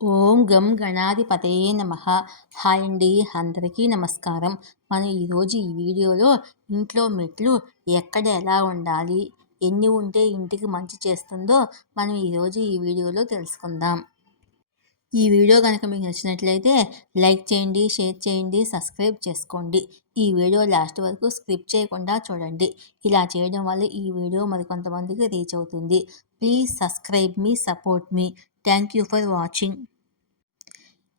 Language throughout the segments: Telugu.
ఓం గం గణాధిపతయే నమః. హాయ్ అండి. అందరికీ నమస్కారం. మనం ఈరోజు ఈ వీడియోలో ఇంట్లో మెట్లు ఎక్కడ ఎలా ఉండాలి, ఎన్ని ఉంటే ఇంటికి మంచి చేస్తుందో మనం ఈరోజు ఈ వీడియోలో తెలుసుకుందాం. ఈ వీడియో కనుక మీకు నచ్చినట్లయితే లైక్ చేయండి, షేర్ చేయండి, సబ్స్క్రైబ్ చేసుకోండి. ఈ వీడియో లాస్ట్ వరకు స్కిప్ చేయకుండా చూడండి. ఇలా చేయడం వల్ల ఈ వీడియో మరికొంతమందికి రీచ్ అవుతుంది. Please subscribe me, support me. Thank you for watching.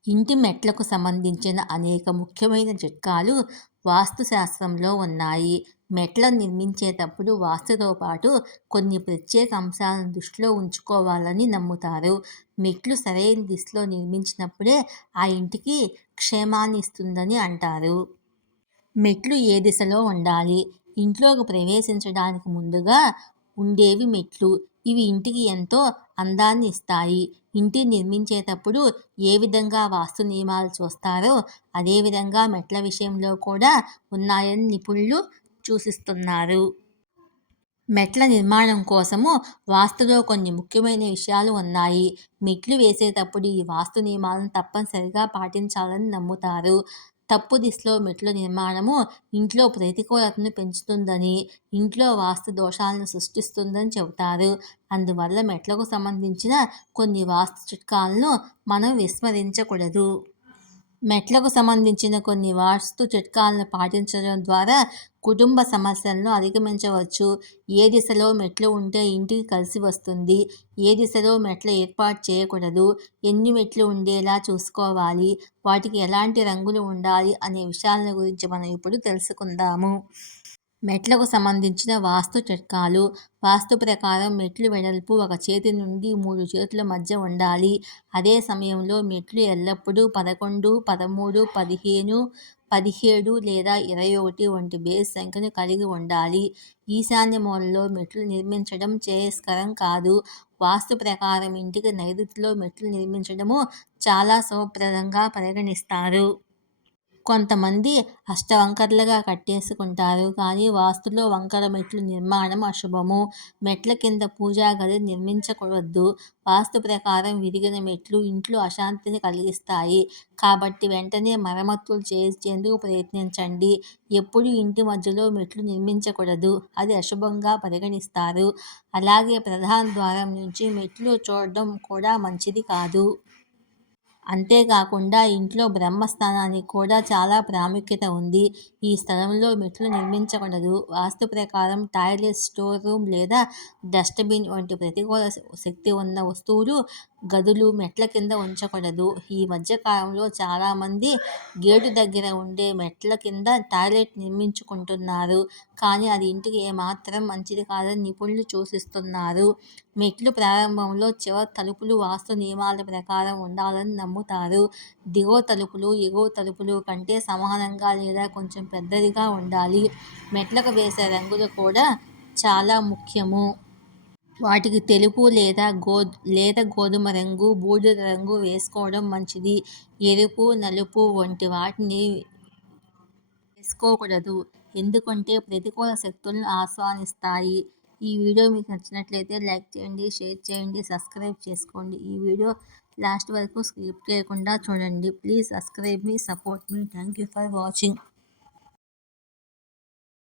ఇంటి మెట్లకు సంబంధించిన అనేక ముఖ్యమైన చిట్కాలు వాస్తుశాస్త్రంలో ఉన్నాయి. మెట్లను నిర్మించేటప్పుడు వాస్తుతో పాటు కొన్ని ప్రత్యేక అంశాలను దృష్టిలో ఉంచుకోవాలని నమ్ముతారు. మెట్లు సరైన దిశలో నిర్మించినప్పుడే ఆ ఇంటికి క్షేమాన్ని ఇస్తుందని అంటారు. మెట్లు ఏ దిశలో ఉండాలి? ఇంట్లోకి ప్రవేశించడానికి ముందుగా ఉండేవి మెట్లు. ఇవి ఇంటికి ఎంతో అందాన్ని ఇస్తాయి. ఇంటిని నిర్మించేటప్పుడు ఏ విధంగా వాస్తు నియమాలు చూస్తారో అదేవిధంగా మెట్ల విషయంలో కూడా ఉన్నాయని నిపుణులు సూచిస్తున్నారు. మెట్ల నిర్మాణం కోసము వాస్తులో కొన్ని ముఖ్యమైన విషయాలు ఉన్నాయి. మెట్లు వేసేటప్పుడు ఈ వాస్తు నియమాలను తప్పనిసరిగా పాటించాలని నమ్ముతారు. తప్పు దిశలో మెట్ల నిర్మాణము ఇంట్లో ప్రతికూలతను పెంచుతుందని, ఇంట్లో వాస్తు దోషాలను సృష్టిస్తుందని చెబుతారు. అందువల్ల మెట్లకు సంబంధించిన కొన్ని వాస్తు చిట్కాలను మనం విస్మరించకూడదు. మెట్లకు సంబంధించిన కొన్ని వాస్తు చిట్కాలను పాటించడం ద్వారా కుటుంబ సమస్యలను అధిగమించవచ్చు. ఏ దిశలో మెట్లు ఉంటే ఇంటికి కలిసి వస్తుంది, ఏ దిశలో మెట్లు ఏర్పాటు చేయకూడదు, ఎన్ని మెట్లు ఉండేలా చూసుకోవాలి, వాటికి ఎలాంటి రంగులు ఉండాలి అనే విషయాల గురించి మనం ఇప్పుడు తెలుసుకుందాము. మెట్లకు సంబంధించిన వాస్తు చిట్కాలు. వాస్తు ప్రకారం మెట్లు వెడల్పు 1 చేతి నుండి 3 చేతుల మధ్య ఉండాలి. అదే సమయంలో మెట్లు ఎల్లప్పుడూ 11, 13, 15, 17 లేదా 21 వంటి బేస్ సంఖ్యను కలిగి ఉండాలి. ఈశాన్య మూలలో మెట్లు నిర్మించడం శ్రేయస్కరం కాదు. వాస్తు ప్రకారం ఇంటికి నైరుతిలో మెట్లు నిర్మించడము చాలా శుభప్రదంగా పరిగణిస్తారు. కొంతమంది అష్టవంకరలుగా కట్టేసుకుంటారు, కానీ వాస్తులో వంకర మెట్లు నిర్మాణం అశుభము. మెట్ల కింద పూజా గది నిర్మించకూడదు. వాస్తు ప్రకారం విరిగిన మెట్లు ఇంట్లో అశాంతిని కలిగిస్తాయి. కాబట్టి వెంటనే మరమ్మతులు చేసేందుకు ప్రయత్నించండి. ఎప్పుడూ ఇంటి మధ్యలో మెట్లు నిర్మించకూడదు, అది అశుభంగా పరిగణిస్తారు. అలాగే ప్రధాన ద్వారం నుంచి మెట్లు చూడడం కూడా మంచిది కాదు. అంతేకాకుండా ఇంట్లో బ్రహ్మస్థానానికి కూడా చాలా ప్రాముఖ్యత ఉంది. ఈ స్థలంలో మెట్లు నిర్మించకూడదు. వాస్తు ప్రకారం టాయిలెట్, స్టోర్ రూమ్ లేదా డస్ట్బిన్ వంటి ప్రతికూల శక్తి ఉన్న వస్తువులు, గదులు మెట్ల కింద ఉంచకూడదు. ఈ మధ్యకాలంలో చాలామంది గేటు దగ్గర ఉండే మెట్ల కింద టాయిలెట్ నిర్మించుకుంటున్నారు, కానీ అది ఇంటికి ఏమాత్రం మంచిది కాదని నిపుణులు సూచిస్తున్నారు. మెట్లు ప్రారంభంలో చివరి తలుపులు వాస్తు నియమాల ప్రకారం ఉండాలని నమ్ముతారు. దిగువ తలుపులు ఎగువ తలుపులు కంటే సమానంగా లేదా కొంచెం పెద్దదిగా ఉండాలి. మెట్లకు వేసే రంగులు కూడా చాలా ముఖ్యము. వాటికి తెలుపు లేదా లేత గోధుమ రంగు, బూడిద రంగు వేసుకోవడం మంచిది. ఎరుపు, నలుపు వంటి వాటిని వేసుకోకూడదు, ఎందుకంటే ప్రతికూల శక్తులను ఆహ్వానిస్తాయి. ఈ వీడియో మీకు నచ్చినట్లయితే లైక్ చేయండి, షేర్ చేయండి, సబ్స్క్రైబ్ చేసుకోండి. ఈ వీడియో లాస్ట్ వరకు స్కిప్ చేయకుండా చూడండి. Please subscribe me, support me. Thank you for watching.